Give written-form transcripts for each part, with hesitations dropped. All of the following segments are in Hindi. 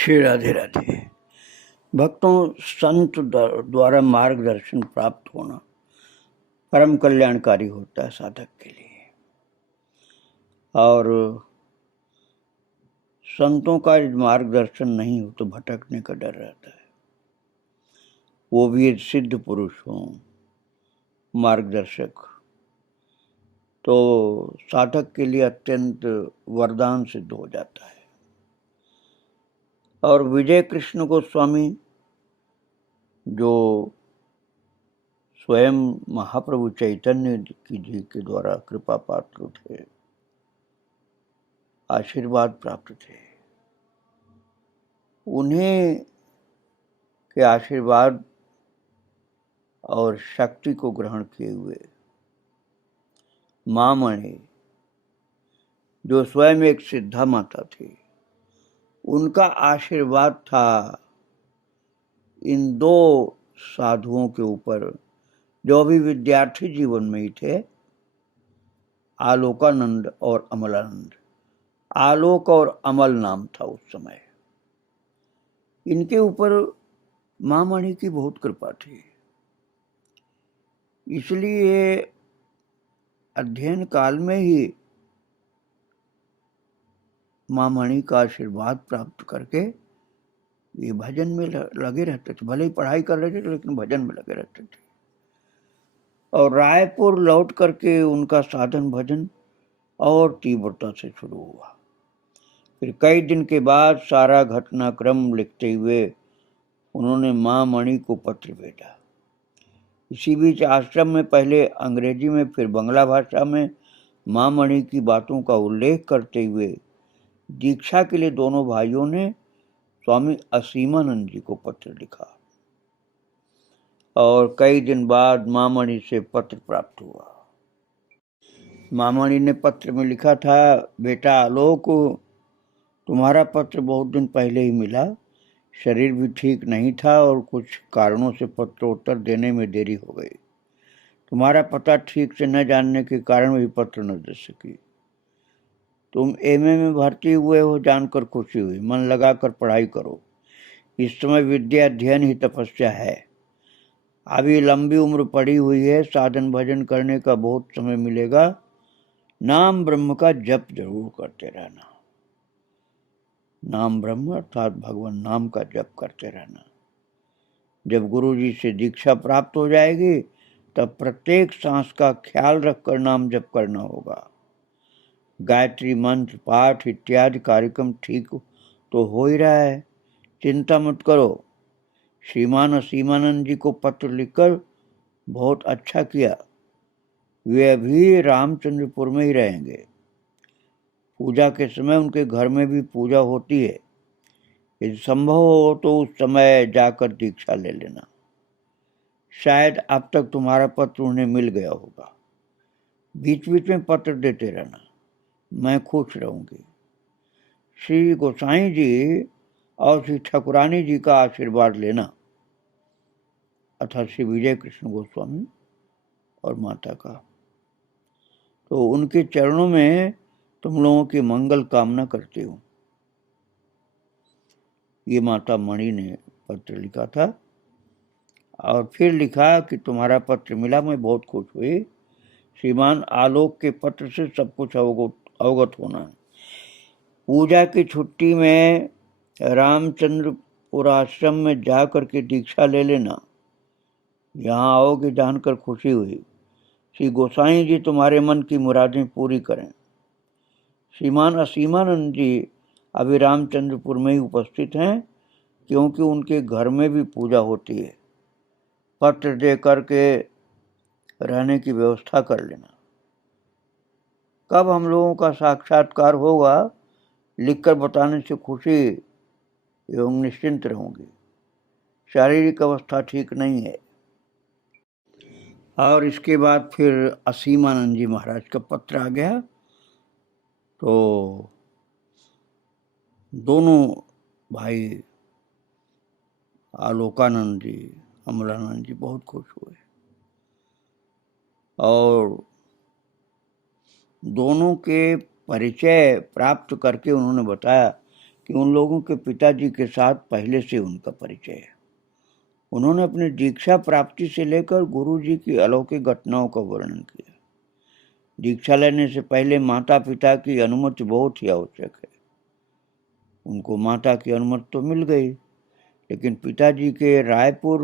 श्री राधे राधे। भक्तों, संत द्वारा मार्गदर्शन प्राप्त होना परम कल्याणकारी होता है साधक के लिए। और संतों का मार्गदर्शन नहीं हो तो भटकने का डर रहता है। वो भी सिद्ध पुरुष हों मार्गदर्शक, तो साधक के लिए अत्यंत वरदान सिद्ध हो जाता है। और विजय कृष्ण गोस्वामी जो स्वयं महाप्रभु चैतन्य जी के द्वारा कृपा पात्र थे, आशीर्वाद प्राप्त थे, उन्हें के आशीर्वाद और शक्ति को ग्रहण किए हुए मां मणि, जो स्वयं एक सिद्धा माता थी, उनका आशीर्वाद था इन दो साधुओं के ऊपर जो भी विद्यार्थी जीवन में ही थे, आलोकानंद और अमलानंद। आलोक और अमल नाम था उस समय। इनके ऊपर मां मणि की बहुत कृपा थी, इसलिए अध्ययन काल में ही मां मणि का आशीर्वाद प्राप्त करके ये भजन में लगे रहते थे। भले ही पढ़ाई कर रहे थे लेकिन भजन में लगे रहते थे। और रायपुर लौट करके उनका साधन भजन और तीव्रता से शुरू हुआ। फिर कई दिन के बाद सारा घटनाक्रम लिखते हुए उन्होंने मां मणि को पत्र भेजा। इसी बीच आश्रम में पहले अंग्रेजी में फिर बंगला भाषा में मां मणि की बातों का उल्लेख करते हुए दीक्षा के लिए दोनों भाइयों ने स्वामी असीमानंद जी को पत्र लिखा। और कई दिन बाद मां मणि से पत्र प्राप्त हुआ। मां मणि ने पत्र में लिखा था, बेटा आलोक, तुम्हारा पत्र बहुत दिन पहले ही मिला। शरीर भी ठीक नहीं था और कुछ कारणों से पत्रोत्तर देने में देरी हो गई। तुम्हारा पता ठीक से न जानने के कारण भी पत्र न दे सकी। तुम एमए में भर्ती हुए हो जानकर खुशी हुई। मन लगाकर पढ़ाई करो। इस समय विद्या अध्ययन ही तपस्या है। अभी लंबी उम्र पड़ी हुई है, साधन भजन करने का बहुत समय मिलेगा। नाम ब्रह्म का जप जरूर करते रहना। नाम ब्रह्म अर्थात भगवान नाम का जप करते रहना। जब गुरु जी से दीक्षा प्राप्त हो जाएगी तब प्रत्येक सांस का ख्याल रखकर नाम जप करना होगा। गायत्री मंत्र पाठ इत्यादि कार्यक्रम ठीक तो हो ही रहा है, चिंता मत करो। श्रीमान असीमानंद जी को पत्र लिखकर बहुत अच्छा किया। वे अभी रामचंद्रपुर में ही रहेंगे। पूजा के समय उनके घर में भी पूजा होती है। यदि संभव हो तो उस समय जाकर दीक्षा ले लेना। शायद अब तक तुम्हारा पत्र उन्हें मिल गया होगा। बीच बीच में पत्र देते रहना, मैं खुश रहूंगी। श्री गोसाई जी और श्री ठाकुरानी जी का आशीर्वाद लेना, अर्थात श्री विजय कृष्ण गोस्वामी और माता का। तो उनके चरणों में तुम लोगों की मंगल कामना करती हूँ। ये माता मणि ने पत्र लिखा था। और फिर लिखा कि तुम्हारा पत्र मिला, मैं बहुत खुश हुई। श्रीमान आलोक के पत्र से सब कुछ अवगत होना। पूजा की छुट्टी में रामचंद्रपुर आश्रम में जा करके दीक्षा ले लेना। यहाँ आओगे जानकर खुशी हुई। श्री गोसाई जी तुम्हारे मन की मुरादें पूरी करें। श्रीमान असीमानंद जी अभी रामचंद्रपुर में ही उपस्थित हैं, क्योंकि उनके घर में भी पूजा होती है। पत्र दे करके रहने की व्यवस्था कर लेना। कब हम लोगों का साक्षात्कार होगा, लिखकर बताने से खुशी एवं निश्चिंत रहूंगी। शारीरिक अवस्था ठीक नहीं है। और इसके बाद फिर असीमानंद जी महाराज का पत्र आ गया। तो दोनों भाई आलोकानंद जी, अमलानंद जी बहुत खुश हुए और दोनों के परिचय प्राप्त करके उन्होंने बताया कि उन लोगों के पिताजी के साथ पहले से उनका परिचय है। उन्होंने अपनी दीक्षा प्राप्ति से लेकर गुरुजी की अलौकिक घटनाओं का वर्णन किया। दीक्षा लेने से पहले माता पिता की अनुमति बहुत ही आवश्यक है। उनको माता की अनुमति तो मिल गई, लेकिन पिताजी के रायपुर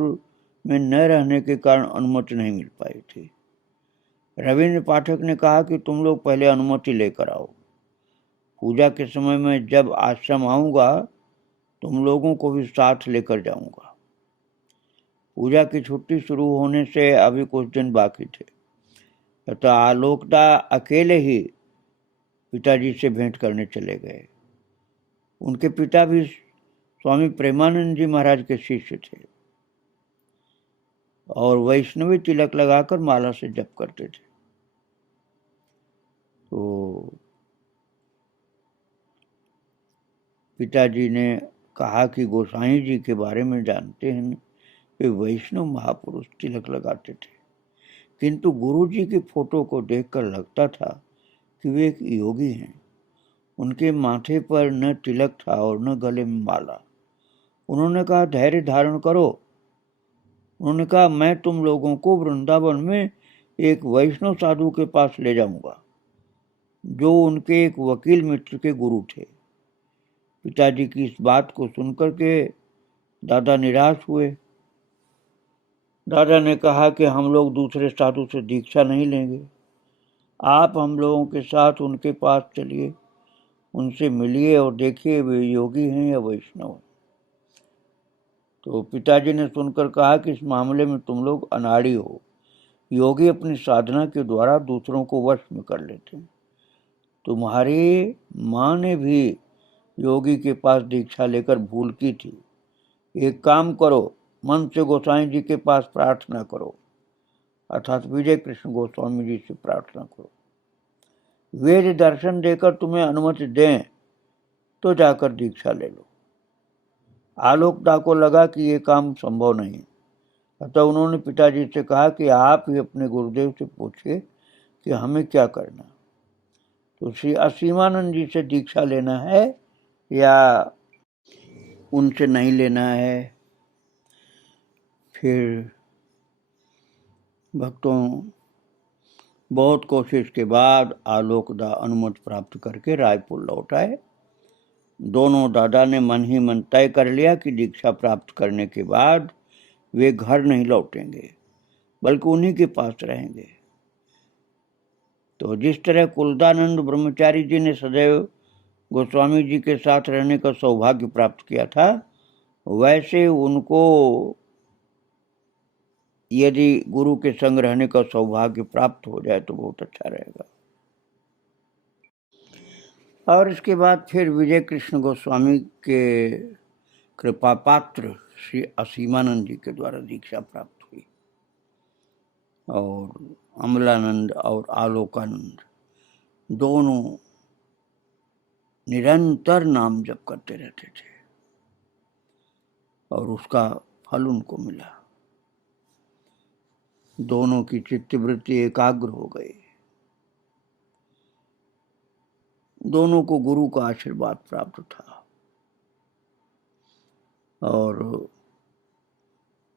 में न रहने के कारण अनुमति नहीं मिल पाई थी। रविंद्र पाठक ने कहा कि तुम लोग पहले अनुमति लेकर आओ। पूजा के समय में जब आश्रम आऊंगा तुम लोगों को भी साथ लेकर जाऊंगा। पूजा की छुट्टी शुरू होने से अभी कुछ दिन बाकी थे, तो आलोकदा अकेले ही पिताजी से भेंट करने चले गए। उनके पिता भी स्वामी प्रेमानंद जी महाराज के शिष्य थे और वैष्णवी तिलक लगाकर माला से जप करते थे। तो पिताजी ने कहा कि गोसाई जी के बारे में जानते हैं, वे वैष्णव महापुरुष तिलक लगाते थे, किंतु गुरु जी की फोटो को देखकर लगता था कि वे एक योगी हैं। उनके माथे पर न तिलक था और न गले में माला। उन्होंने कहा धैर्य धारण करो। उन्होंने कहा मैं तुम लोगों को वृंदावन में एक वैष्णव साधु के पास ले जाऊंगा जो उनके एक वकील मित्र के गुरु थे। पिताजी की इस बात को सुनकर के दादा निराश हुए। दादा ने कहा कि हम लोग दूसरे साधु से दीक्षा नहीं लेंगे, आप हम लोगों के साथ उनके पास चलिए, उनसे मिलिए और देखिए वे योगी हैं या वैष्णव हैं। तो पिताजी ने सुनकर कहा कि इस मामले में तुम लोग अनाड़ी हो। योगी अपनी साधना के द्वारा दूसरों को वश में कर लेते हैं। तुम्हारी माँ ने भी योगी के पास दीक्षा लेकर भूल की थी। एक काम करो, मन से गोसाई जी के पास प्रार्थना करो, अर्थात विजय कृष्ण गोस्वामी जी से प्रार्थना करो। वेद दर्शन देकर तुम्हें अनुमति दें तो जाकर दीक्षा ले लो। आलोकदा को लगा कि ये काम संभव नहीं, अतः उन्होंने पिताजी से कहा कि आप ही अपने गुरुदेव से पूछिए कि हमें क्या करना। तो श्री असीमानंद जी से दीक्षा लेना है या उनसे नहीं लेना है। फिर भक्तों बहुत कोशिश के बाद आलोकदा अनुमति प्राप्त करके रायपुर लौट आए। दोनों दादा ने मन ही मन तय कर लिया कि दीक्षा प्राप्त करने के बाद वे घर नहीं लौटेंगे, बल्कि उन्हीं के पास रहेंगे। तो जिस तरह कुलदानंद ब्रह्मचारी जी ने सदैव गोस्वामी जी के साथ रहने का सौभाग्य प्राप्त किया था, वैसे उनको यदि गुरु के संग रहने का सौभाग्य प्राप्त हो जाए तो बहुत अच्छा रहेगा। और इसके बाद फिर विजय कृष्ण गोस्वामी के कृपा पात्र श्री असीमानंद जी के द्वारा दीक्षा प्राप्त हुई और अमलानंद और आलोकानंद दोनों निरंतर नाम जप करते रहते थे और उसका फल उनको मिला। दोनों की चित्तवृत्ति एकाग्र हो गई। दोनों को गुरु का आशीर्वाद प्राप्त था और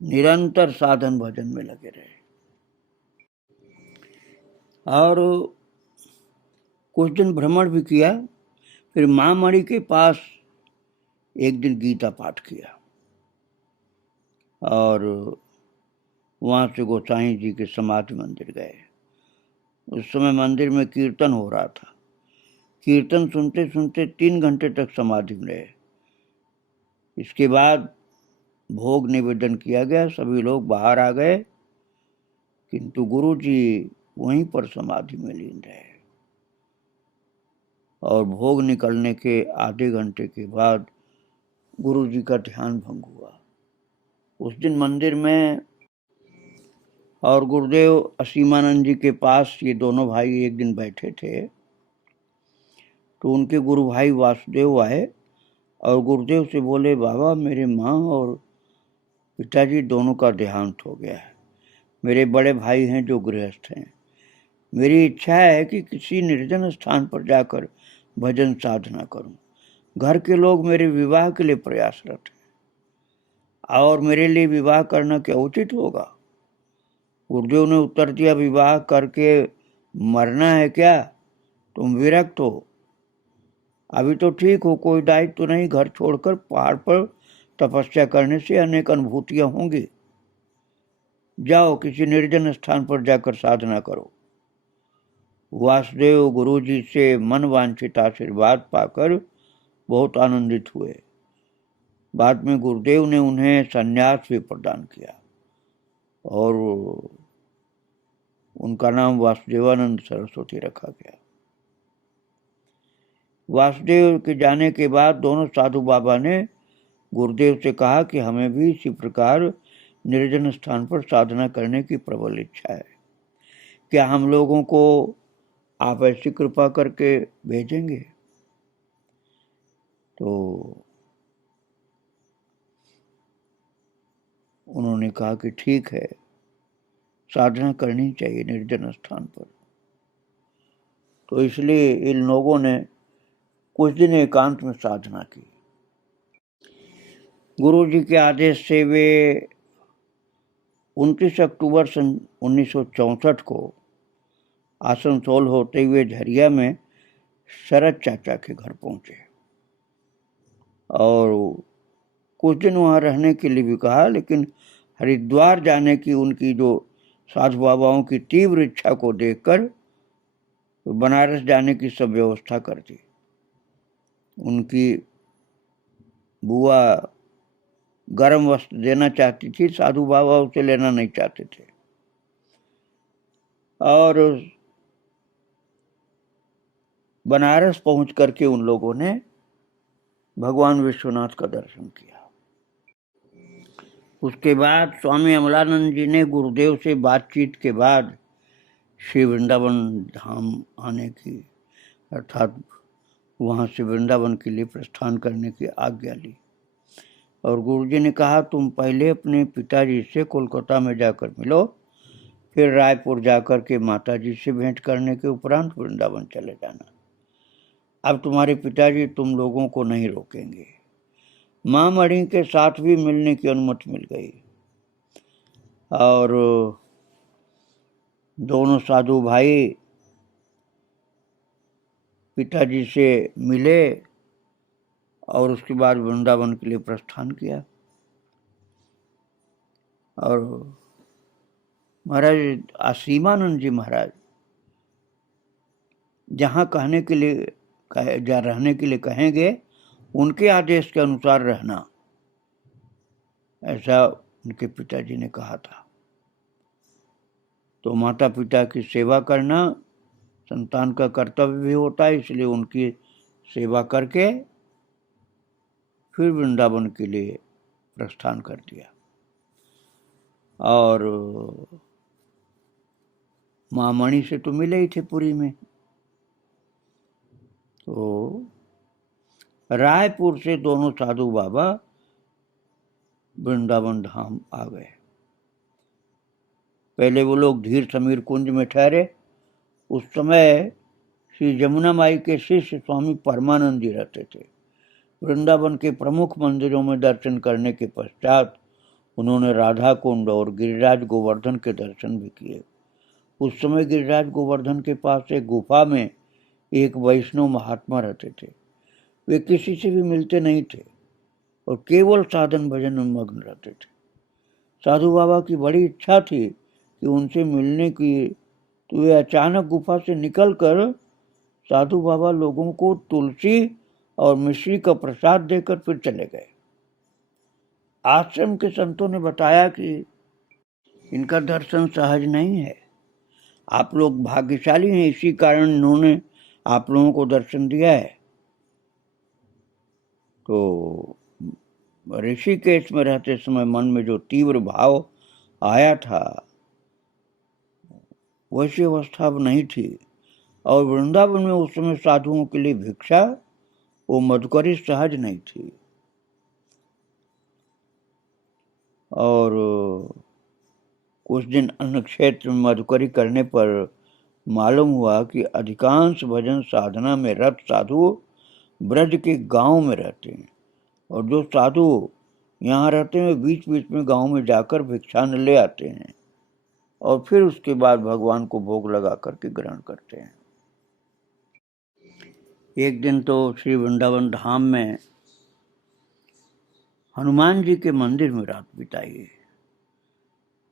निरंतर साधन भजन में लगे रहे। और कुछ दिन भ्रमण भी किया। फिर माँ मणि के पास एक दिन गीता पाठ किया और वहाँ से गोसाई जी के समाधि मंदिर गए। उस समय मंदिर में कीर्तन हो रहा था। कीर्तन सुनते सुनते 3 घंटे तक समाधि में रहे। इसके बाद भोग निवेदन किया गया, सभी लोग बाहर आ गए, किंतु गुरु जी वहीं पर समाधि में लीन रहे और भोग निकलने के आधे घंटे के बाद गुरु जी का ध्यान भंग हुआ। उस दिन मंदिर में और गुरुदेव असीमानंद जी के पास ये दोनों भाई एक दिन बैठे थे, तो उनके गुरु भाई वासुदेव आए और गुरुदेव से बोले, बाबा मेरे माँ और पिताजी दोनों का देहांत हो गया है। मेरे बड़े भाई हैं जो गृहस्थ हैं। मेरी इच्छा है कि किसी निर्जन स्थान पर जाकर भजन साधना करूं। घर के लोग मेरे विवाह के लिए प्रयासरत हैं और मेरे लिए विवाह करना क्या उचित होगा? गुरुदेव ने उत्तर दिया, विवाह करके मरना है क्या? तुम विरक्त हो, अभी तो ठीक हो, कोई दायित्व तो नहीं। घर छोड़कर पहाड़ पर तपस्या करने से अनेक अनुभूतियां होंगी। जाओ, किसी निर्जन स्थान पर जाकर साधना करो। वासुदेव गुरु जी से मन वांछित आशीर्वाद पाकर बहुत आनंदित हुए। बाद में गुरुदेव ने उन्हें संन्यास भी प्रदान किया और उनका नाम वासुदेवानंद सरस्वती रखा गया। वासुदेव के जाने के बाद दोनों साधु बाबा ने गुरुदेव से कहा कि हमें भी इसी प्रकार निर्जन स्थान पर साधना करने की प्रबल इच्छा है। क्या हम लोगों को आप ऐसी कृपा करके भेजेंगे? तो उन्होंने कहा कि ठीक है, साधना करनी चाहिए निर्जन स्थान पर। तो इसलिए इन लोगों ने कुछ दिन एकांत में साधना की। गुरु जी के आदेश से वे 29 अक्टूबर सन 1964 को आसनसोल होते हुए झरिया में शरद चाचा के घर पहुंचे और कुछ दिन वहाँ रहने के लिए भी कहा, लेकिन हरिद्वार जाने की उनकी जो साधु बाबाओं की तीव्र इच्छा को देखकर बनारस जाने की सब व्यवस्था कर दी। उनकी बुआ गर्म वस्त्र देना चाहती थी, साधु बाबा उसे लेना नहीं चाहते थे। और बनारस पहुंच करके उन लोगों ने भगवान विश्वनाथ का दर्शन किया। उसके बाद स्वामी अमलानंद जी ने गुरुदेव से बातचीत के बाद श्री वृंदावन धाम आने की, अर्थात वहाँ से वृंदावन के लिए प्रस्थान करने की आज्ञा ली। और गुरुजी ने कहा, तुम पहले अपने पिताजी से कोलकाता में जाकर मिलो, फिर रायपुर जाकर के माताजी से भेंट करने के उपरांत वृंदावन चले जाना। अब तुम्हारे पिताजी तुम लोगों को नहीं रोकेंगे। माँ मणि के साथ भी मिलने की अनुमति मिल गई और दोनों साधु भाई पिताजी से मिले और उसके बाद वृंदावन के लिए प्रस्थान किया। और महाराज असीमानंद जी महाराज जहाँ कहने के लिए रहने के लिए कहेंगे, उनके आदेश के अनुसार रहना, ऐसा उनके पिताजी ने कहा था। तो माता पिता की सेवा करना संतान का कर्तव्य भी होता है, इसलिए उनकी सेवा करके फिर वृंदावन के लिए प्रस्थान कर दिया। और माँ मणि से तो मिले ही थे पुरी में। तो रायपुर से दोनों साधु बाबा वृंदावन धाम आ गए। पहले वो लोग धीर समीर कुंज में ठहरे। उस समय श्री जमुना माई के शिष्य स्वामी परमानंद जी रहते थे। वृंदावन के प्रमुख मंदिरों में दर्शन करने के पश्चात उन्होंने राधा कुंड और गिरिराज गोवर्धन के दर्शन भी किए। उस समय गिरिराज गोवर्धन के पास एक गुफा में एक वैष्णव महात्मा रहते थे। वे किसी से भी मिलते नहीं थे और केवल साधन भजन में मग्न रहते थे। साधु बाबा की बड़ी इच्छा थी कि उनसे मिलने की, तो वे अचानक गुफा से निकलकर साधु बाबा लोगों को तुलसी और मिश्री का प्रसाद देकर फिर चले गए। आश्रम के संतों ने बताया कि इनका दर्शन सहज नहीं है, आप लोग भाग्यशाली हैं, इसी कारण इन्होंने आप लोगों को दर्शन दिया है। तो ऋषिकेश में रहते समय मन में जो तीव्र भाव आया था, वैसी अवस्था अब नहीं थी। और वृंदावन में उस समय साधुओं के लिए भिक्षा वो मधुकरी सहज नहीं थी। और कुछ दिन अन्य क्षेत्र में मधुकरी करने पर मालूम हुआ कि अधिकांश भजन साधना में रत साधु ब्रज के गांव में रहते हैं, और जो साधु यहाँ रहते हैं बीच बीच में गांव में जाकर भिक्षान ले आते हैं और फिर उसके बाद भगवान को भोग लगा करके ग्रहण करते हैं। एक दिन तो श्री वृंदावन धाम में हनुमान जी के मंदिर में रात बिताई।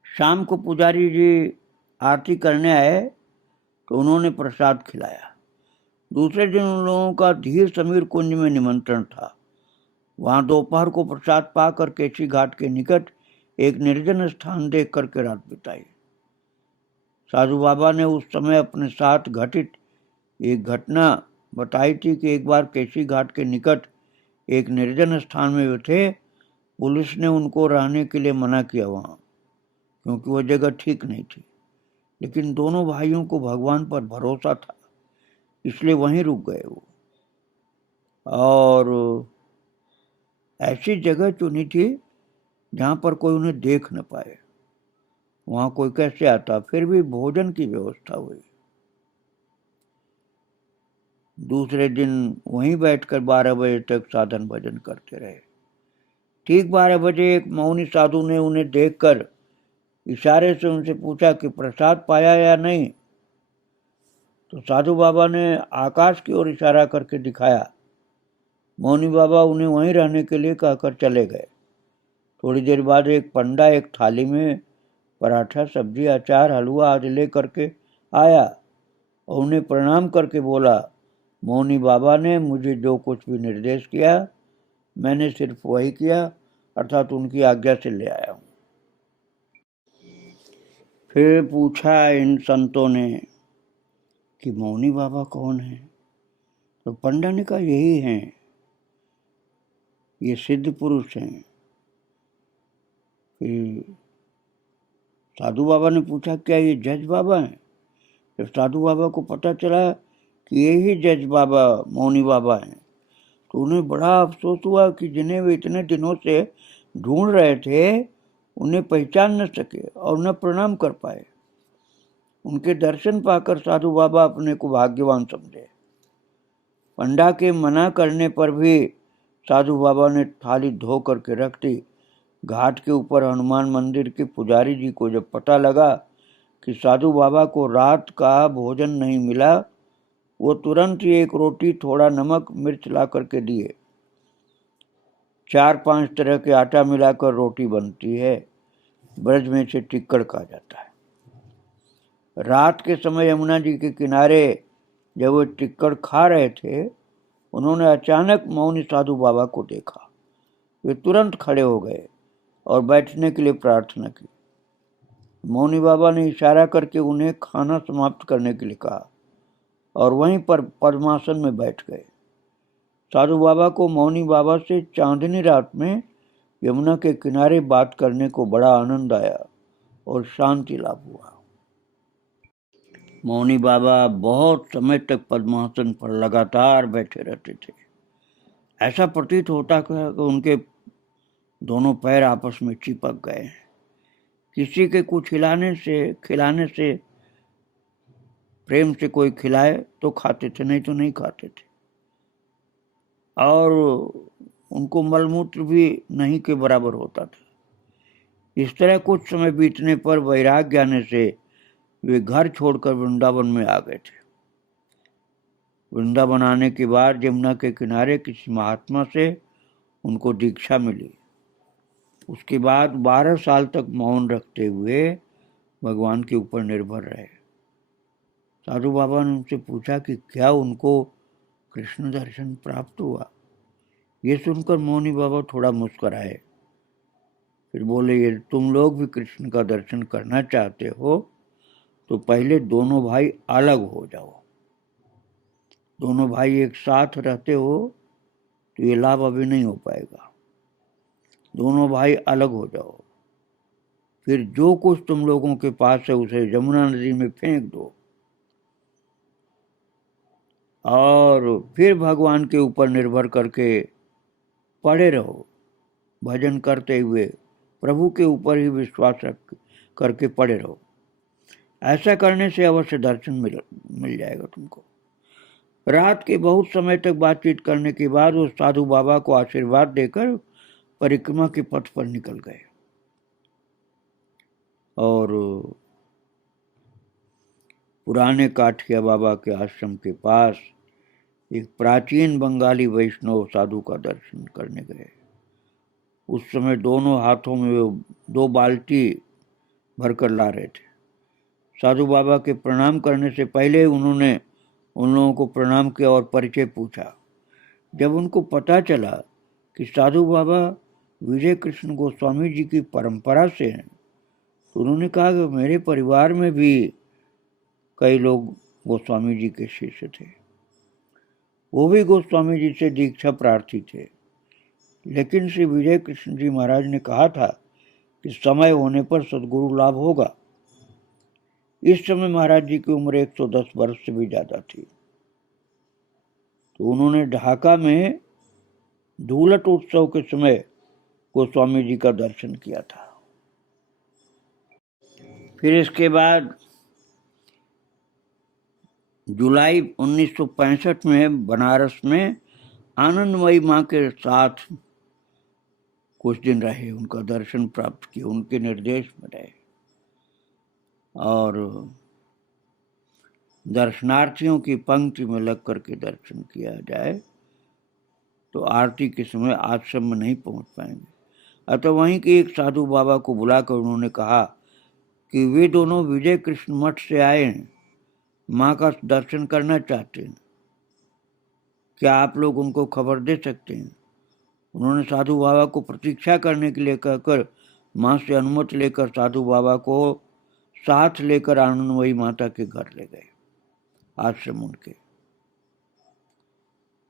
शाम को पुजारी जी आरती करने आए तो उन्होंने प्रसाद खिलाया। दूसरे दिन उन लोगों का धीर समीर कुंज में निमंत्रण था। वहां दोपहर को प्रसाद पाकर केशी घाट के निकट एक निर्जन स्थान देख करके रात बिताई। साधु बाबा ने उस समय अपने साथ घटित एक घटना बताई थी कि एक बार केशी घाट के निकट एक निर्जन स्थान में वे थे। पुलिस ने उनको रहने के लिए मना किया वहां, क्योंकि वह जगह ठीक नहीं थी, लेकिन दोनों भाइयों को भगवान पर भरोसा था, इसलिए वहीं रुक गए वो। और ऐसी जगह चुनी थी जहां पर कोई उन्हें देख न पाए। वहां कोई कैसे आता, फिर भी भोजन की व्यवस्था हुई। दूसरे दिन वहीं बैठकर 12 बजे तक साधन भजन करते रहे। ठीक 12 बजे एक मौनी साधु ने उन्हें देखकर इशारे से उनसे पूछा कि प्रसाद पाया या नहीं। तो साधु बाबा ने आकाश की ओर इशारा करके दिखाया। मौनी बाबा उन्हें वहीं रहने के लिए कहकर चले गए। थोड़ी देर बाद एक पंडा एक थाली में पराठा, सब्जी, अचार, हलवा आदि ले करके आया और उन्हें प्रणाम करके बोला, मौनी बाबा ने मुझे जो कुछ भी निर्देश किया मैंने सिर्फ वही किया, अर्थात उनकी आज्ञा से ले आया हूँ। फिर पूछा इन संतों ने कि मौनी बाबा कौन है? तो पंडा ने कहा यही हैं, ये सिद्ध पुरुष हैं। फिर साधु बाबा ने पूछा क्या ये जज बाबा हैं? जब साधु बाबा को पता चला कि यही जज बाबा मौनी बाबा हैं तो उन्हें बड़ा अफसोस हुआ कि जिन्हें वे इतने दिनों से ढूंढ रहे थे उन्हें पहचान न सके और न प्रणाम कर पाए। उनके दर्शन पाकर साधु बाबा अपने को भाग्यवान समझे। पंडा के मना करने पर भी साधु बाबा ने थाली धो करके रख दी। घाट के ऊपर हनुमान मंदिर के पुजारी जी को जब पता लगा कि साधु बाबा को रात का भोजन नहीं मिला, वो तुरंत ही एक रोटी, थोड़ा नमक मिर्च ला करके दिए। 4-5 तरह के आटा मिलाकर रोटी बनती है, ब्रज में से टिक्कड़ कहा जाता है। रात के समय यमुना जी के किनारे जब वो टिक्कड़ खा रहे थे, उन्होंने अचानक मौनी साधु बाबा को देखा। वे तुरंत खड़े हो गए और बैठने के लिए प्रार्थना की। मौनी बाबा ने इशारा करके उन्हें खाना समाप्त करने के लिए कहा और वहीं पर पद्मासन में बैठ गए। साधु बाबा को मौनी बाबा से चांदनी रात में यमुना के किनारे बात करने को बड़ा आनंद आया और शांति लाभ हुआ। मौनी बाबा बहुत समय तक पद्मासन पर लगातार बैठे रहते थे। ऐसा प्रतीत होता कि उनके दोनों पैर आपस में चिपक गए। किसी के कुछ खिलाने से प्रेम से कोई खिलाए तो खाते थे, नहीं तो नहीं खाते थे। और उनको मलमूत्र भी नहीं के बराबर होता था। इस तरह कुछ समय बीतने पर वैराग्य आने से वे घर छोड़कर वृंदावन में आ गए थे। वृंदावन आने के बाद यमुना के किनारे किसी महात्मा से उनको दीक्षा मिली। उसके बाद 12 साल तक मौन रखते हुए भगवान के ऊपर निर्भर रहे। साधु बाबा ने उनसे पूछा कि क्या उनको कृष्ण दर्शन प्राप्त हुआ? ये सुनकर मौनी बाबा थोड़ा मुस्कुराए। फिर बोले, ये तुम लोग भी कृष्ण का दर्शन करना चाहते हो तो पहले दोनों भाई अलग हो जाओ। दोनों भाई एक साथ रहते हो तो ये लाभ अभी नहीं हो पाएगा। दोनों भाई अलग हो जाओ, फिर जो कुछ तुम लोगों के पास है उसे यमुना नदी में फेंक दो और फिर भगवान के ऊपर निर्भर करके पड़े रहो। भजन करते हुए प्रभु के ऊपर ही विश्वास रख करके पड़े रहो। ऐसा करने से अवश्य दर्शन मिल जाएगा तुमको। रात के बहुत समय तक बातचीत करने के बाद वो साधु बाबा को आशीर्वाद देकर परिक्रमा के पथ पर निकल गए और पुराने काठिया बाबा के आश्रम के पास एक प्राचीन बंगाली वैष्णव साधु का दर्शन करने गए। उस समय दोनों हाथों में वो 2 बाल्टी भरकर ला रहे थे। साधु बाबा के प्रणाम करने से पहले उन्होंने उन लोगों को प्रणाम किया और परिचय पूछा। जब उनको पता चला कि साधु बाबा विजय कृष्ण गोस्वामी जी की परंपरा से हैं, तो उन्होंने कहा कि मेरे परिवार में भी कई लोग गोस्वामी जी के शिष्य थे, वो भी गोस्वामी जी से दीक्षा प्रार्थी थे, लेकिन श्री विजय कृष्ण जी महाराज ने कहा था कि समय होने पर सद्गुरु लाभ होगा। इस समय महाराज जी की उम्र 110 वर्ष से भी ज्यादा थी। तो उन्होंने ढाका में धूलट उत्सव के समय गोस्वामी जी का दर्शन किया था। फिर इसके बाद जुलाई 1965 में बनारस में आनंदमयी माँ के साथ कुछ दिन रहे, उनका दर्शन प्राप्त किया, उनके निर्देश में रहे और दर्शनार्थियों की पंक्ति में लग करके दर्शन किया जाए तो आरती के समय आश्रम में नहीं पहुंच पाएंगे। अतः वहीं के एक साधु बाबा को बुलाकर उन्होंने कहा कि वे दोनों विजय कृष्ण मठ से आए हैं, माँ का दर्शन करना चाहते हैं, क्या आप लोग उनको खबर दे सकते हैं? उन्होंने साधु बाबा को प्रतीक्षा करने के लिए कहकर माँ से अनुमति लेकर साधु बाबा को साथ लेकर आनंदमयी माता के घर ले गए, आश्रम उनके,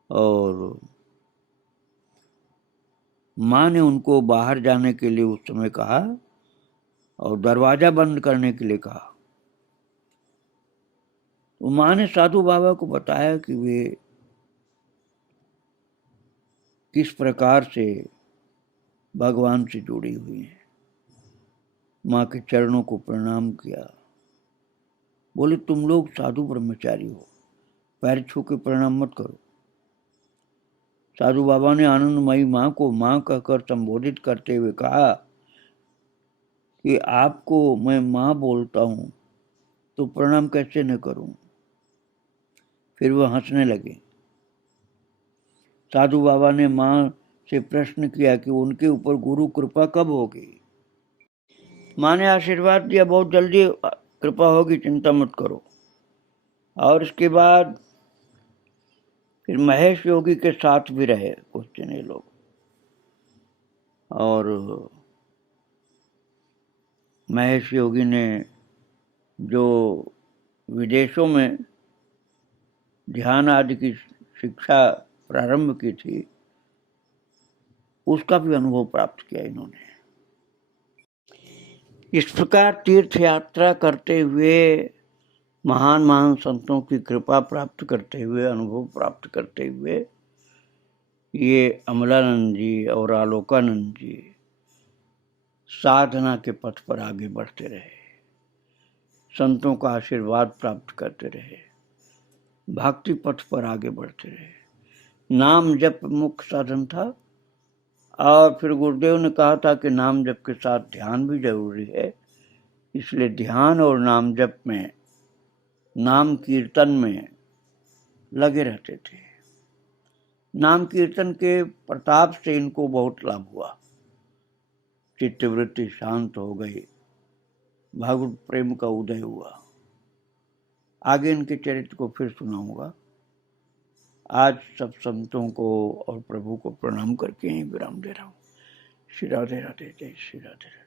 और माँ ने उनको बाहर जाने के लिए उस समय कहा और दरवाजा बंद करने के लिए कहा। तो माँ ने साधु बाबा को बताया कि वे किस प्रकार से भगवान से जुड़ी हुई हैं। माँ के चरणों को प्रणाम किया। बोले तुम लोग साधु ब्रह्मचारी हो, पैर छू के प्रणाम मत करो। साधु बाबा ने आनंदमयी माँ को माँ कहकर संबोधित करते हुए कहा कि आपको मैं माँ बोलता हूँ तो प्रणाम कैसे न करूं? फिर वह हंसने लगे। साधु बाबा ने माँ से प्रश्न किया कि उनके ऊपर गुरु कृपा कब होगी? माँ ने आशीर्वाद दिया, बहुत जल्दी कृपा होगी, चिंता मत करो। और इसके बाद फिर महेश योगी के साथ भी रहे कुछ दिन ये लोग, और महेश योगी ने जो विदेशों में ध्यान आदि की शिक्षा प्रारंभ की थी, उसका भी अनुभव प्राप्त किया इन्होंने। इस प्रकार तीर्थ यात्रा करते हुए, महान महान संतों की कृपा प्राप्त करते हुए, अनुभव प्राप्त करते हुए, ये अमलानंद जी और आलोकानंद जी साधना के पथ पर आगे बढ़ते रहे, संतों का आशीर्वाद प्राप्त करते रहे, भक्ति पथ पर आगे बढ़ते रहे। नाम जप मुख्य साधन था, और फिर गुरुदेव ने कहा था कि नाम जप के साथ ध्यान भी जरूरी है, इसलिए ध्यान और नाम जप में, नाम कीर्तन में लगे रहते थे। नाम कीर्तन के प्रताप से इनको बहुत लाभ हुआ, चित्तवृत्ति शांत हो गई, भगवत प्रेम का उदय हुआ। आगे इनके चरित्र को फिर सुनाऊंगा। आज सब संतों को और प्रभु को प्रणाम करके ही विराम दे रहा हूँ। श्री राधे राधे, जय श्री राधे राधे।